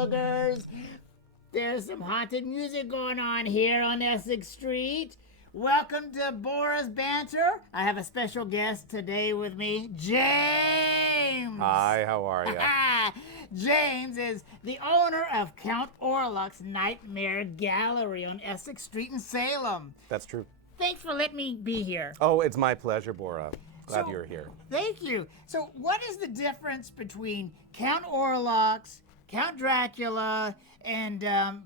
boogers. There's some haunted music going on here on Essex Street. Welcome to BORAH'S Banter. I have a special guest today with me, James. Hi, how are you? James is the owner of Count Orlok's Nightmare Gallery on Essex Street in Salem. That's true. Thanks for letting me be here. Oh, it's my pleasure, Borah. Glad you're here. Thank you. So what is the difference between Count Orlok's, Count Dracula, and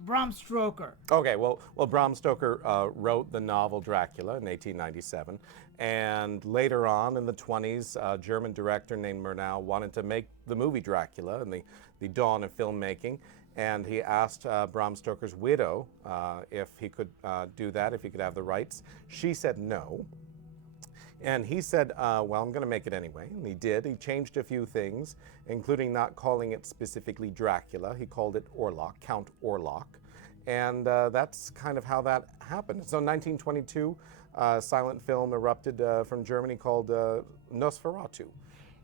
Bram Stoker? Okay, well, Bram Stoker wrote the novel Dracula in 1897, and later on in the 20s, a German director named Murnau wanted to make the movie Dracula in the dawn of filmmaking, and he asked Bram Stoker's widow if he could do that, if he could have the rights. She said no. And he said, well, I'm going to make it anyway. And he did. He changed a few things, including not calling it specifically Dracula. He called it Orlok, Count Orlok. And that's kind of how that happened. So in 1922, a silent film erupted from Germany called Nosferatu.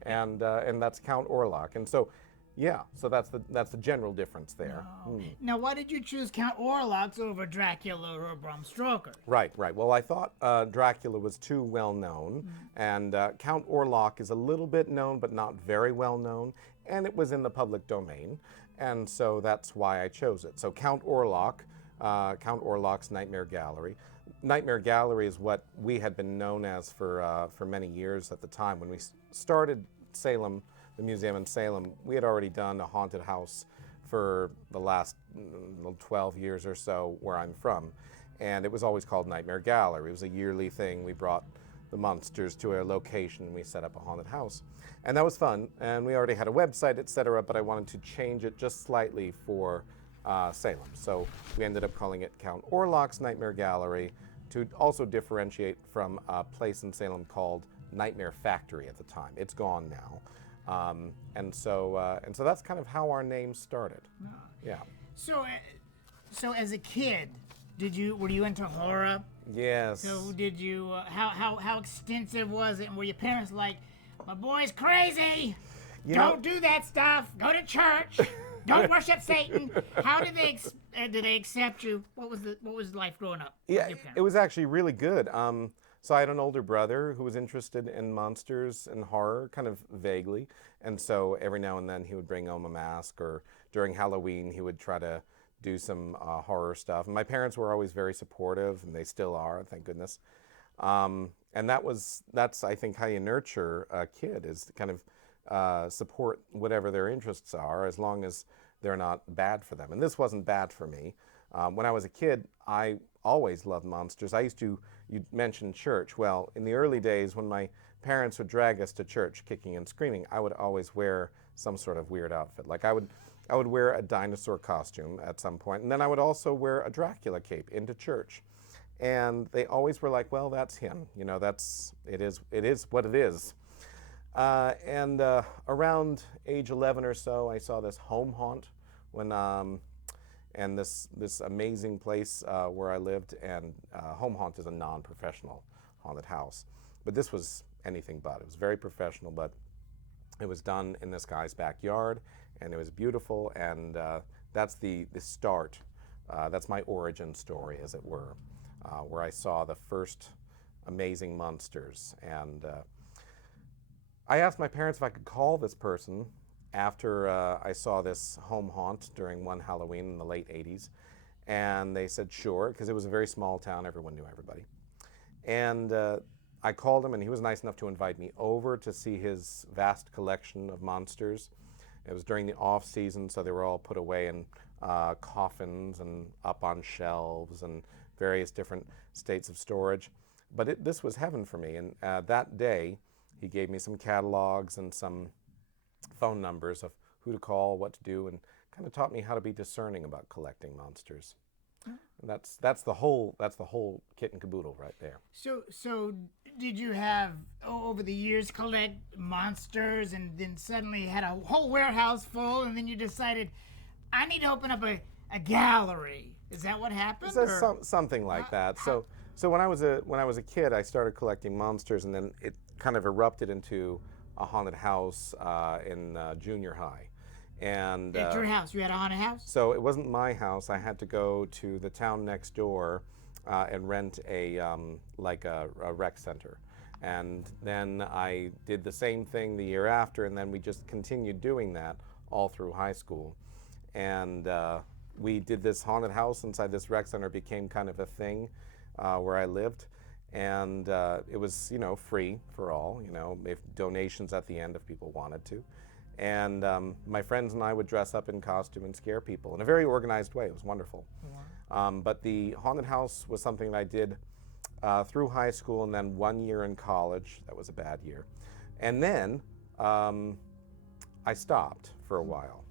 And that's Count Orlok. And so, yeah, so that's the general difference there. Oh. Now, why did you choose Count Orlok over Dracula or Bram Stoker? Right. Well, I thought Dracula was too well known, and Count Orlok is a little bit known, but not very well known, and it was in the public domain, and so that's why I chose it. So Count Orlok, Count Orlok's Nightmare Gallery. Nightmare Gallery is what we had been known as for many years at the time. When we started Salem, the museum in Salem, we had already done a haunted house for the last 12 years or so where I'm from, and it was always called Nightmare Gallery. It was a yearly thing. We brought the monsters to a location and we set up a haunted house, and that was fun, and we already had a website, etc., but I wanted to change it just slightly for Salem, so we ended up calling it Count Orlok's Nightmare Gallery to also differentiate from a place in Salem called Nightmare Factory at the time. It's gone now. And so that's kind of how our name started. Yeah. So as a kid, were you into horror? Yes. So did you? How extensive was it? And were your parents like, "My boy's crazy. Don't do that stuff. Go to church. Don't worship Satan"? How did they accept you? What was life growing up? Yeah, it was actually really good. So I had an older brother who was interested in monsters and horror, kind of vaguely, and so every now and then he would bring home a mask, or during Halloween he would try to do some horror stuff. And my parents were always very supportive, and they still are, thank goodness. And that's I think how you nurture a kid, is to kind of support whatever their interests are, as long as they're not bad for them. And this wasn't bad for me. When I was a kid, I always loved monsters. You mentioned church. Well, in the early days when my parents would drag us to church kicking and screaming, I would always wear some sort of weird outfit. Like I would wear a dinosaur costume at some point, and then I would also wear a Dracula cape into church. And they always were like, well, that's him. You know, it is what it is. And around age 11 or so, I saw this home haunt and this amazing place where I lived, and home haunt is a non-professional haunted house. But this was anything but. It was very professional, but it was done in this guy's backyard, and it was beautiful, and that's the start. That's my origin story, as it were, where I saw the first amazing monsters. And I asked my parents if I could call this person after I saw this home haunt during one Halloween in the late 80s. And they said sure, because it was a very small town. Everyone knew everybody. And I called him, and he was nice enough to invite me over to see his vast collection of monsters. It was during the off season, so they were all put away in coffins and up on shelves and various different states of storage. But this was heaven for me. And that day, he gave me some catalogs and some phone numbers of who to call, what to do, and kind of taught me how to be discerning about collecting monsters. And that's the whole kit and caboodle right there. So did you have over the years collect monsters, and then suddenly had a whole warehouse full, and then you decided, I need to open up a gallery? Is that what happened? Something like that. So when I was a kid, I started collecting monsters, and then it kind of erupted into a haunted house in junior high. And At your house, you had a haunted house? so it wasn't my house. I had to go to the town next door and rent a rec center. And then I did the same thing the year after, and then we just continued doing that all through high school. And we did this haunted house inside this rec center. It became kind of a thing where I lived. And it was, free for all, if donations at the end if people wanted to. And my friends and I would dress up in costume and scare people in a very organized way. It was wonderful. Wow. But the haunted house was something that I did through high school and then 1 year in college. That was a bad year. And then I stopped for a while.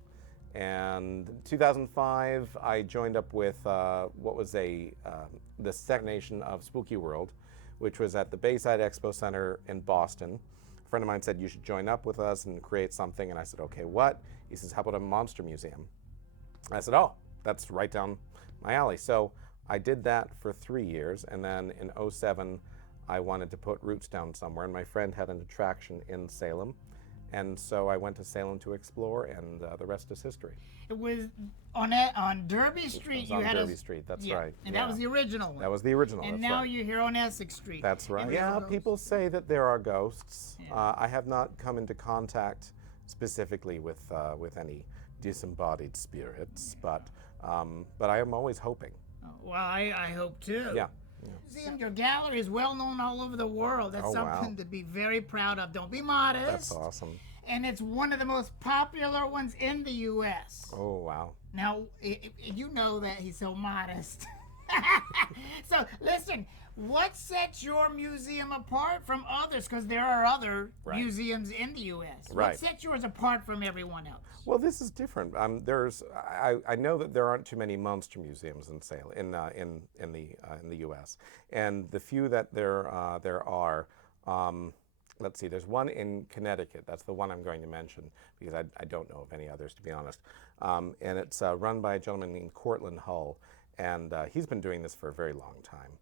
And in 2005, I joined up with what was the second nation of Spooky World, which was at the Bayside Expo Center in Boston. A friend of mine said, you should join up with us and create something. And I said, okay, what? He says, how about a monster museum? I said, oh, that's right down my alley. So I did that for 3 years. And then in 2007, I wanted to put roots down somewhere. And my friend had an attraction in Salem. And so I went to Salem to explore, and the rest is history. It was on Derby Street. It was on Derby Street, that's right. And that was the original one. That was the original, And that's now right. you're here on Essex Street. That's right. And Yeah, people say that there are ghosts. Yeah. I have not come into contact specifically with any disembodied spirits, but I am always hoping. Well, I hope too. Yeah. Museum, your gallery is well known all over the world. That's Oh, wow. something to be very proud of. Don't be modest. That's awesome. And it's one of the most popular ones in the U.S. Oh, wow. Now, you know that he's so modest. So, listen, what sets your museum apart from others? Because there are other museums in the U.S. Right. What sets yours apart from everyone else? Well, this is different. I know that there aren't too many monster museums in Salem in the U.S. And the few that there are. Let's see. There's one in Connecticut. That's the one I'm going to mention because I don't know of any others, to be honest. And it's run by a gentleman named Cortland Hull, and he's been doing this for a very long time.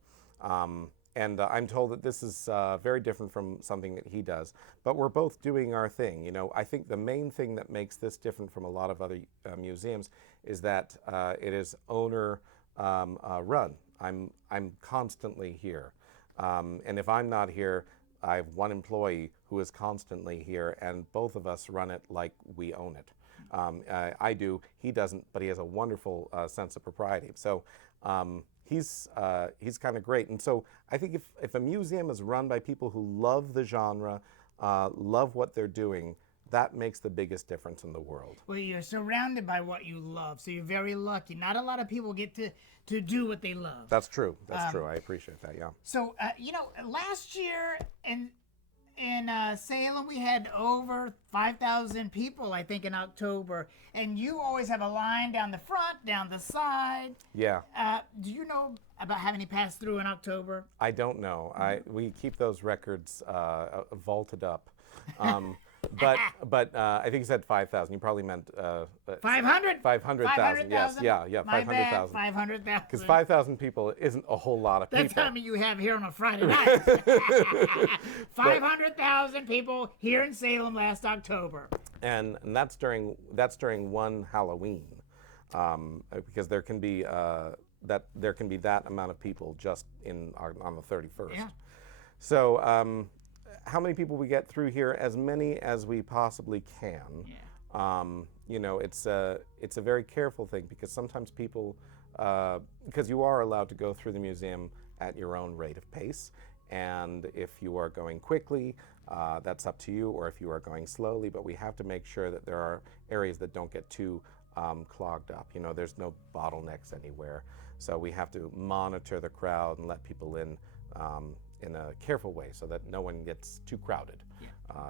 And I'm told that this is very different from something that he does, but we're both doing our thing. I think the main thing that makes this different from a lot of other museums is that it is owner run. I'm constantly here, and if I'm not here, I have one employee who is constantly here, and both of us run it like we own it. I do, he doesn't, but he has a wonderful sense of propriety. So he's kind of great. And so I think if a museum is run by people who love the genre, love what they're doing, that makes the biggest difference in the world. Well, you're surrounded by what you love, so you're very lucky. Not a lot of people get to do what they love. That's true. That's true. I appreciate that, yeah. So, last year in Salem, we had over 5,000 people, I think, in October. And you always have a line down the front, down the side. Yeah. Do you know about how many passed through in October? I don't know. We keep those records vaulted up. But I think you said 5,000. You probably meant 500? 500,000. Yes, yeah, 500,000. 500,000. Because 5,000 people isn't a whole lot of people. That's how many you have here on a Friday night. 500,000 people here in Salem last October. And that's during one Halloween, because there can be that amount of people just on the 31st. Yeah. So. How many people we get through here? As many as we possibly can. Yeah. It's a very careful thing because sometimes people, because you are allowed to go through the museum at your own rate of pace, and if you are going quickly, that's up to you, or if you are going slowly. But we have to make sure that there are areas that don't get too clogged up. There's no bottlenecks anywhere, so we have to monitor the crowd and let people in a careful way so that no one gets too crowded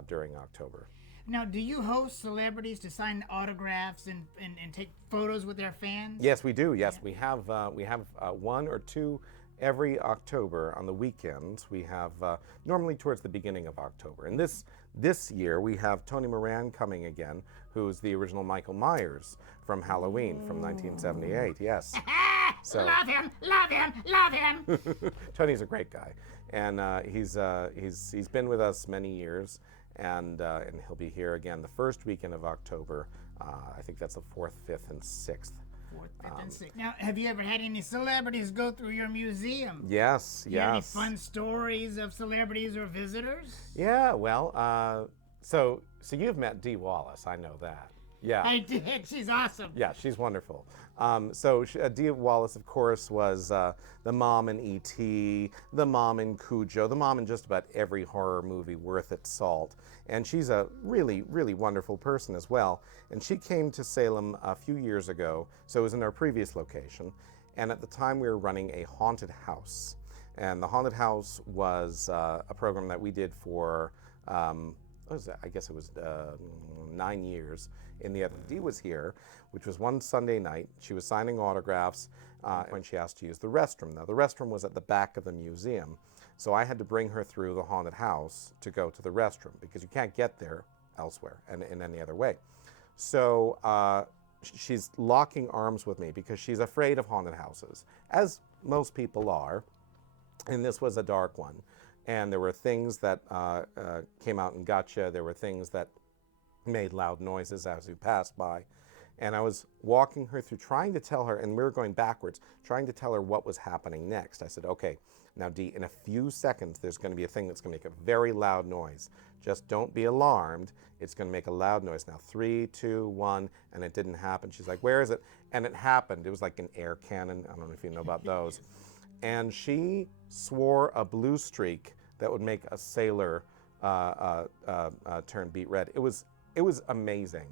during October. Now, do you host celebrities to sign autographs and take photos with their fans? Yes, we do. Yes, we have one or two every October on the weekends. We have normally towards the beginning of October. And this year we have Tony Moran coming again, who's the original Michael Myers from Halloween from 1978. Yes. So, love him. Tony's a great guy, and he's been with us many years, and he'll be here again the first weekend of October I think that's the 4th, 5th, and 6th. 4th, 5th, and 6th. Now, have you ever had any celebrities go through your museum? Yes, You have any yes. fun stories of celebrities or visitors? Yeah, well, so you've met Dee Wallace, I know that. Yeah. I did. She's awesome. Yeah, she's wonderful. Dee Wallace, of course, was the mom in E.T., the mom in Cujo, the mom in just about every horror movie worth its salt. And she's a really, really wonderful person as well. And she came to Salem a few years ago, so it was in our previous location. And at the time, we were running a haunted house. And the haunted house was a program that we did for, I guess it was 9 years. In the other, Dee was here, which was one Sunday night. She was signing autographs when she asked to use the restroom. Now, the restroom was at the back of the museum, so I had to bring her through the haunted house to go to the restroom because you can't get there elsewhere and in any other way. So she's locking arms with me because she's afraid of haunted houses, as most people are, and this was a dark one. And there were things that came out and got you. There were things that made loud noises as we passed by. And I was walking her through, trying to tell her, and we were going backwards, trying to tell her what was happening next. I said, okay, now Dee, in a few seconds, there's going to be a thing that's going to make a very loud noise. Just don't be alarmed. It's going to make a loud noise. Now, 3, 2, 1, and it didn't happen. She's like, where is it? And it happened. It was like an air cannon. I don't know if you know about those. And she swore a blue streak that would make a sailor turn beet red. It was amazing.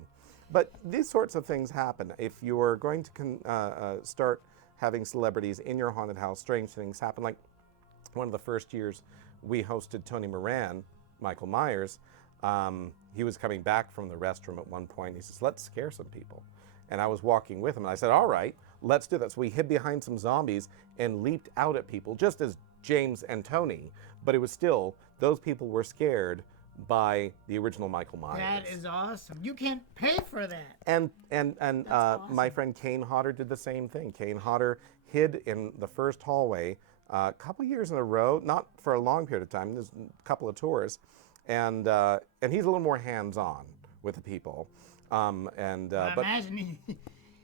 But these sorts of things happen. If you're going to start having celebrities in your haunted house, strange things happen. Like one of the first years we hosted Tony Moran, Michael Myers, he was coming back from the restroom at one point. He says, let's scare some people. And I was walking with him, and I said, all right, let's do that. So we hid behind some zombies and leaped out at people, just as James and Tony. But it was still, those people were scared by the original Michael Myers. That is awesome. You can't pay for that. And awesome. my friend Kane Hodder did the same thing. Kane Hodder hid in the first hallway a couple years in a row, not for a long period of time. There's a couple of tours, and he's a little more hands-on with the people. But imagine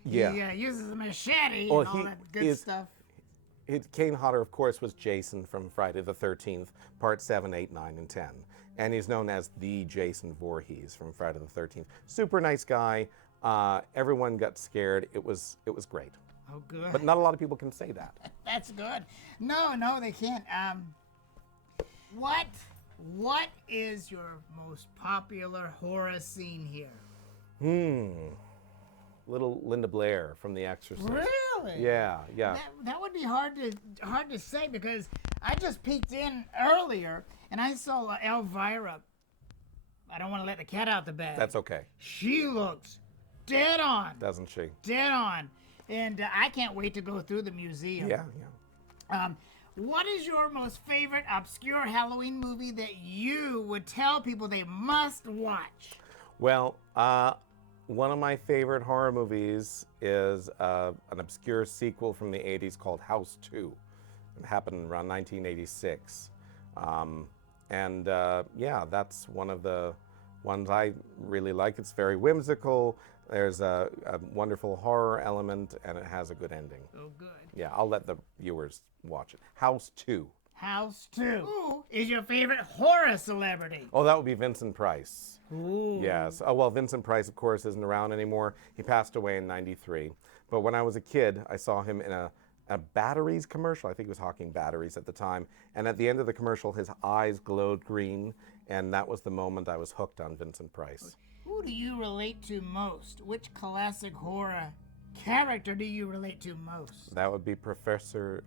he uses a machete and all that good stuff. Kane Hodder, of course, was Jason from Friday the 13th, part 7, 8, 9, and 10. And he's known as the Jason Voorhees from Friday the 13th. Super nice guy. Everyone got scared. It was great. Oh, good. But not a lot of people can say that. That's good. No, they can't. What is your most popular horror scene here? Little Linda Blair from The Exorcist. Really? Yeah. That would be hard to say because I just peeked in earlier and I saw Elvira. I don't want to let the cat out the bag. That's okay. She looks dead on. Doesn't she? Dead on. And I can't wait to go through the museum. Yeah. What is your most favorite obscure Halloween movie that you would tell people they must watch? Well, one of my favorite horror movies is an obscure sequel from the 80s called House 2. It happened around 1986. That's one of the ones I really like. It's very whimsical. There's a wonderful horror element, and it has a good ending. Oh, good. Yeah, I'll let the viewers watch it. House 2. House 2. Who is your favorite horror celebrity? Oh, that would be Vincent Price. Ooh. Yes. Oh, well, Vincent Price, of course, isn't around anymore. He passed away in '93. But when I was a kid, I saw him in a batteries commercial. I think he was hawking batteries at the time. And at the end of the commercial, his eyes glowed green. And that was the moment I was hooked on Vincent Price. Who do you relate to most? Which classic horror character do you relate to most? That would be Professor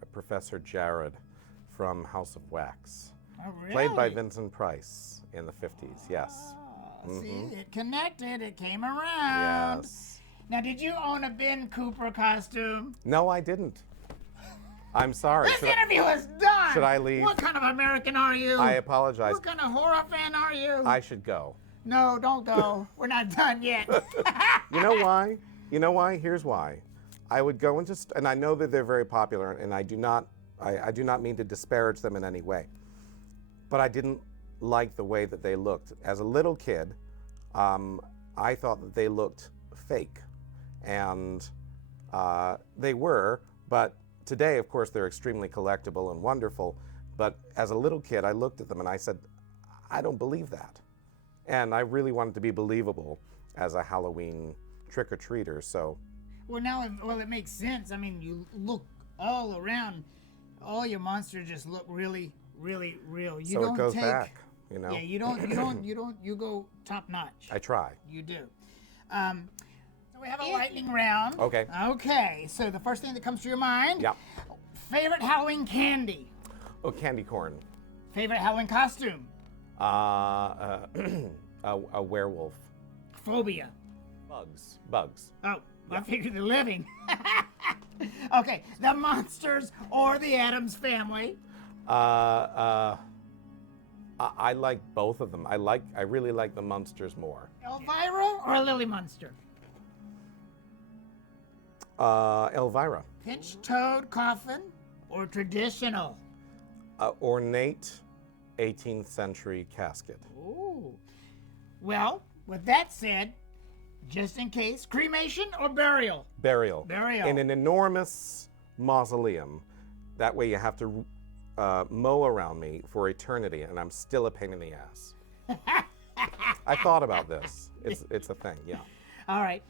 Jared from House of Wax. Oh, really? Played by Vincent Price in the 50s, yes. See, it connected. It came around. Yes. Now, did you own a Ben Cooper costume? No, I didn't. I'm sorry. This interview is done. Should I leave? What kind of American are you? I apologize. What kind of horror fan are you? I should go. No, don't go. We're not done yet. You know why? Here's why. I would go into, and I know that they're very popular, and I do not mean to disparage them in any way, but I didn't like the way that they looked. As a little kid, I thought that they looked fake. And they were, but today, of course, they're extremely collectible and wonderful. But as a little kid, I looked at them and I said, I don't believe that. And I really wanted to be believable as a Halloween trick-or-treater, so. Well, it makes sense. I mean, you look all around, all your monsters just look really, really real. You so don't it goes take, back, you know? Yeah, you go top notch. I try. You do. So we have a lightning round. Okay. Okay, so the first thing that comes to your mind. Yeah. Favorite Halloween candy. Oh, candy corn. Favorite Halloween costume. A werewolf. Phobia. Bugs. Oh, I figured the living. Okay, the Monsters or the Addams Family. I like both of them. I really like the Munsters more. Elvira or Lily Munster. Elvira. Pinch-toed coffin or traditional. Ornate 18th century casket. Ooh. Well, with that said, just in case, cremation or burial? Burial. Burial. In an enormous mausoleum. That way you have to mow around me for eternity, and I'm still a pain in the ass. I thought about this. It's a thing, yeah. All right.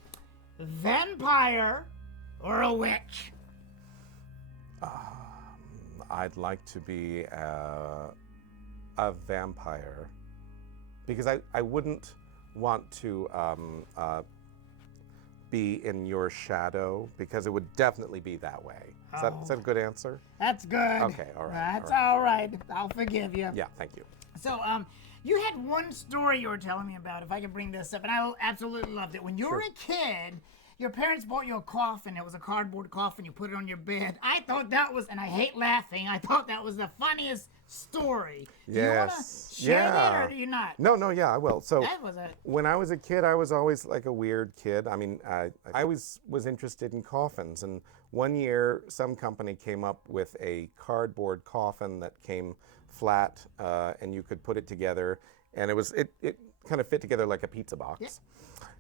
Vampire or a witch? I'd like to be a vampire because I wouldn't want to be in your shadow because it would definitely be that way. Is that a good answer? That's good. Okay, all right. That's all right. I'll forgive you. Yeah, thank you. So, you had one story you were telling me about, if I could bring this up, and I absolutely loved it. When you were a kid, your parents bought you a coffin. It was a cardboard coffin. You put it on your bed. I thought that was, and I hate laughing, I thought that was the funniest story. Do you want to share that, or do you not? No, yeah, I will. So That was when I was a kid, I was always like a weird kid. I mean, I always was interested in coffins. And one year, some company came up with a cardboard coffin that came flat, and you could put it together. And it kind of fit together like a pizza box. Yeah.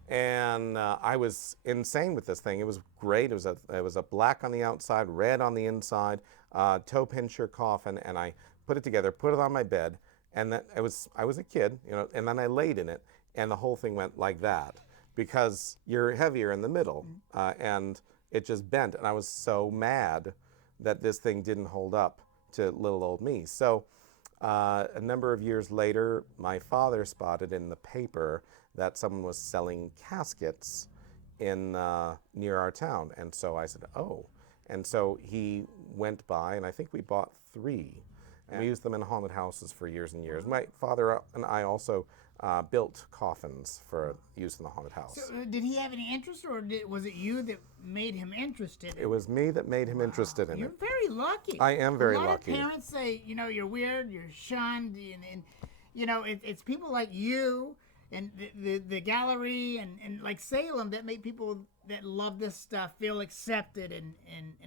And I was insane with this thing. It was great. It was a black on the outside, red on the inside, toe pincher coffin, and I put it together, put it on my bed, and then I was a kid, you know, and then I laid in it, and the whole thing went like that because you're heavier in the middle, and it just bent, and I was so mad that this thing didn't hold up to little old me. So a number of years later, my father spotted in the paper that someone was selling caskets in near our town. And so I said, oh. And so he went by, and I think we bought 3. And we used them in haunted houses for years and years. My father and I also built coffins for use in the haunted house. So, did he have any interest, or was it you that made him interested in it? It was me that made him interested in You're it. very lucky. I am very lucky. A lot of parents say, you know, you're weird, you're shunned, and you know, it's people like you and the gallery and like Salem that make people that love this stuff feel accepted and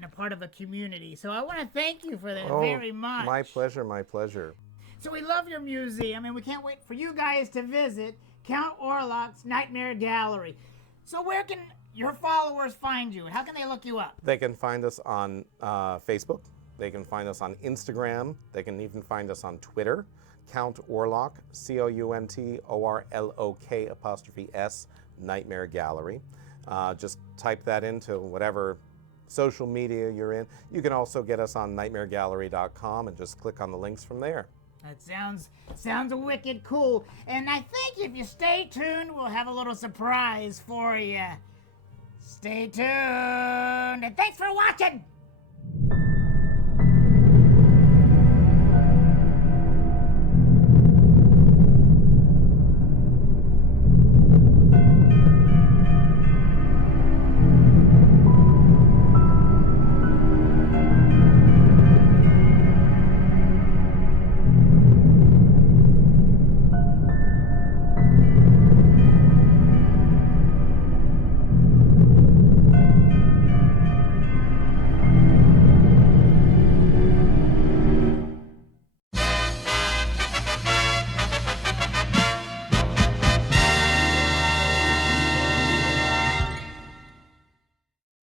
a part of a community. So I want to thank you for that very much. My pleasure, my pleasure. So we love your museum, and we can't wait for you guys to visit Count Orlok's Nightmare Gallery. So where can your followers find you? How can they look you up? They can find us on Facebook. They can find us on Instagram. They can even find us on Twitter. Count Orlok, COUNTORLOK'(S), Nightmare Gallery. Just type that into whatever social media you're in. You can also get us on nightmaregallery.com and just click on the links from there. That sounds wicked cool. And I think if you stay tuned, we'll have a little surprise for you. Stay tuned, and thanks for watching!